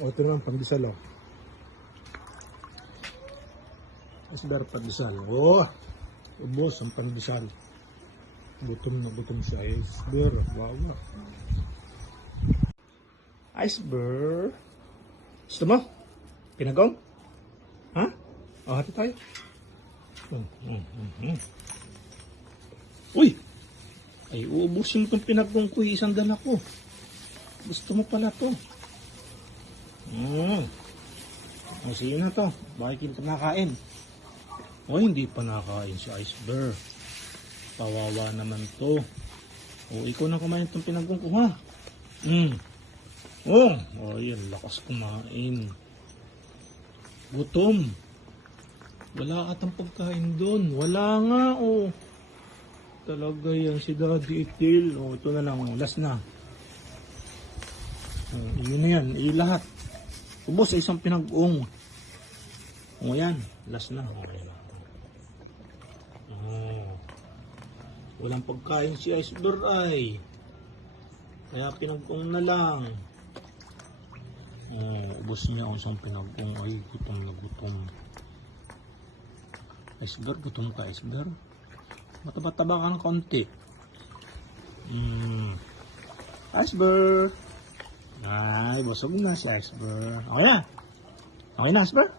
O, ito naman, pandesal, o. Iceberg pandesal. O, ubos ang pandesal. Gutom na gutom si Iceberg. Wow. Iceberg. Gusto mo? Pinagong? Ha? O, hati tayo. Uy! Ay, uubusin ko itong pinagong ko. Isang dala ko. Gusto mo pala to. O, sige na to. Bakit hindi nakain? O, hindi pa nakain si Iceberg. Kawawa naman to. O, ikaw na kumain itong pinagong ko, ha? O, yan. Lakas kumain. Gutom. Wala atang pagkain doon. Wala nga, o. Talaga yan si Daddy Itil. O, ito na lang. Last na. Yun na yan. Lahat. Ubos sa isang pinag-ong. O, yan. Last na. Walang pagkain si Iceberg ay. Kaya pinag-ong na lang. Ubos niya ang isang pinag-ong. Ay, gutom na gutom. Iceberg, gutom ka, Iceberg. Mataba-taba ka ng konti. Iceberg. Ay, busog na si Iceberg. Okay na. Okay na, Iceberg.